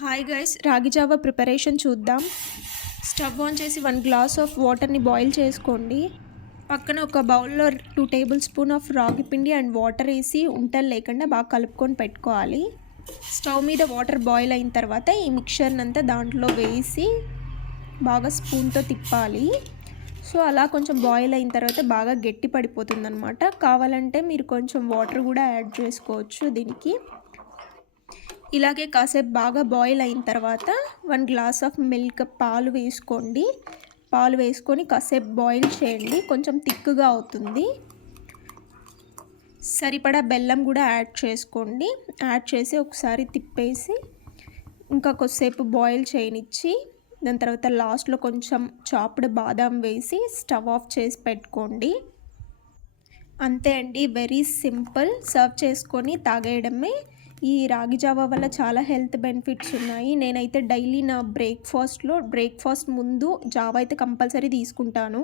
Hi guys, రాగి Java preparation చూద్దాం. Stove on చేసి 1 గ్లాస్ ఆఫ్ వాటర్ని బాయిల్ చేసుకోండి. పక్కన ఒక బౌల్లో 2 టేబుల్ స్పూన్ ఆఫ్ రాగి పిండి అండ్ వాటర్ వేసి ఉంటలు లేకుండా బాగా కలుపుకొని పెట్టుకోవాలి. స్టవ్ మీద వాటర్ బాయిల్ అయిన తర్వాత ఈ మిక్చర్ని అంతా దాంట్లో వేసి బాగా స్పూన్తో తిప్పాలి. సో అలా కొంచెం బాయిల్ అయిన తర్వాత బాగా గట్టి పడిపోతుంది అనమాట. కావాలంటే మీరు కొంచెం వాటర్ కూడా యాడ్ చేసుకోవచ్చు దీనికి. ఇలాగే కాసేపు బాగా బాయిల్ అయిన తర్వాత 1 గ్లాస్ ఆఫ్ మిల్క్ పాలు వేసుకోండి. పాలు వేసుకొని కాసేపు బాయిల్ చేయండి, కొంచెం థిక్గా అవుతుంది. సరిపడా బెల్లం కూడా యాడ్ చేసుకోండి. యాడ్ చేసి ఒకసారి తిప్పేసి ఇంకా కొద్దిసేపు బాయిల్ చేయనిచ్చి దాని తర్వాత లాస్ట్లో కొంచెం చాప్డ్ బాదాం వేసి స్టవ్ ఆఫ్ చేసి పెట్టుకోండి. అంతే అండి, వెరీ సింపుల్. సర్వ్ చేసుకొని తాగేయడమే. ఈ రాగి జావా వల్ల చాలా హెల్త్ బెనిఫిట్స్ ఉన్నాయి. నేనైతే డైలీ నా బ్రేక్ఫాస్ట్ ముందు జావా అయితే కంపల్సరీ తీసుకుంటాను.